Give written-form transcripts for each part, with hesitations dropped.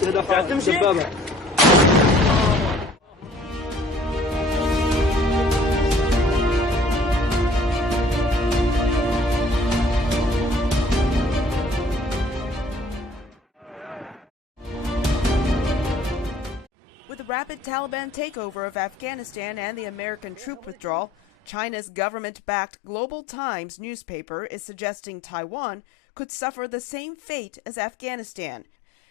With the rapid Taliban takeover of Afghanistan and the American troop withdrawal, China's government-backed Global Times newspaper is suggesting Taiwan could suffer the same fate as Afghanistan.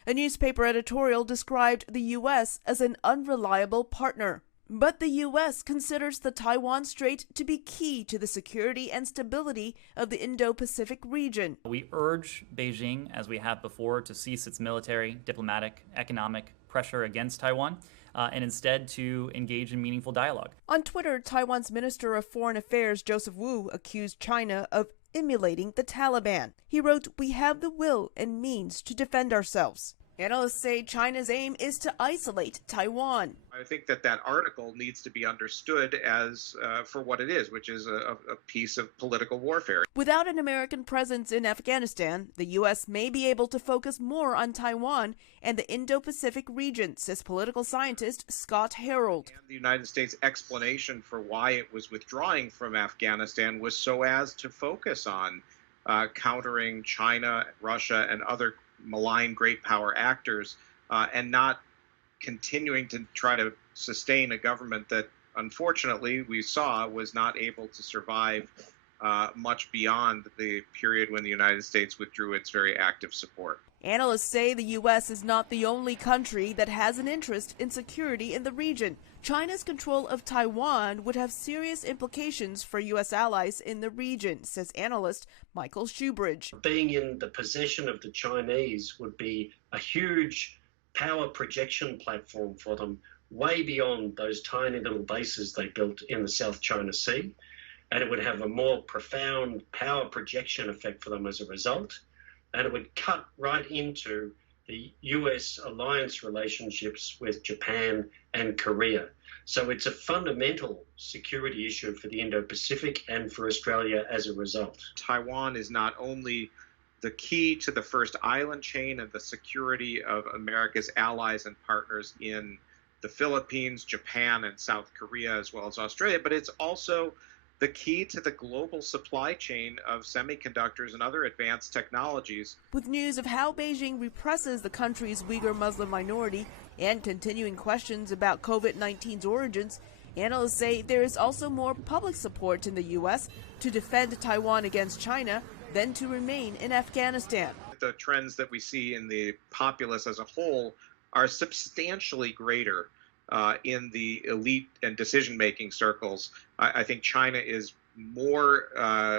A newspaper editorial described the U.S. as an unreliable partner. But the U.S. considers the Taiwan Strait to be key to the security and stability of the Indo-Pacific region. We urge Beijing, as we have before, to cease its military, diplomatic, economic pressure against Taiwan, and instead to engage in meaningful dialogue. On Twitter, Taiwan's Minister of Foreign Affairs Joseph Wu accused China of emulating the Taliban. He wrote, "We have the will and means to defend ourselves." Analysts say China's aim is to isolate Taiwan. I think that article needs to be understood as for what it is, which is a piece of political warfare. Without an American presence in Afghanistan, the U.S. may be able to focus more on Taiwan and the Indo-Pacific region, says political scientist Scott Harold. And the United States' explanation for why it was withdrawing from Afghanistan was so as to focus on countering China, Russia, and other malign great power actors, and not continuing to try to sustain a government that, unfortunately, we saw was not able to survive much beyond the period when the United States withdrew its very active support. Analysts say the U.S. is not the only country that has an interest in security in the region. China's control of Taiwan would have serious implications for U.S. allies in the region, says analyst Michael Shoebridge. Being in the possession of the Chinese would be a huge power projection platform for them, way beyond those tiny little bases they built in the South China Sea. And it would have a more profound power projection effect for them as a result. And it would cut right into the U.S. alliance relationships with Japan and Korea. So it's a fundamental security issue for the Indo-Pacific and for Australia as a result. Taiwan is not only the key to the first island chain and the security of America's allies and partners in the Philippines, Japan, and South Korea, as well as Australia, but it's also the key to the global supply chain of semiconductors and other advanced technologies. With news of how Beijing represses the country's Uyghur Muslim minority and continuing questions about COVID-19's origins, analysts say there is also more public support in the U.S. to defend Taiwan against China than to remain in Afghanistan. The trends that we see in the populace as a whole are substantially greater in the elite and decision-making circles. I think China is more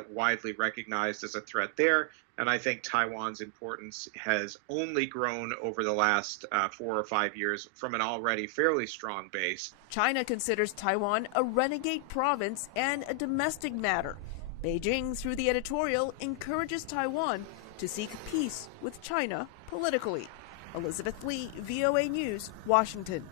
widely recognized as a threat there, and I think Taiwan's importance has only grown over the last 4 or 5 years from an already fairly strong base. China considers Taiwan a renegade province and a domestic matter. Beijing, through the editorial, encourages Taiwan to seek peace with China politically. Elizabeth Lee, VOA News, Washington.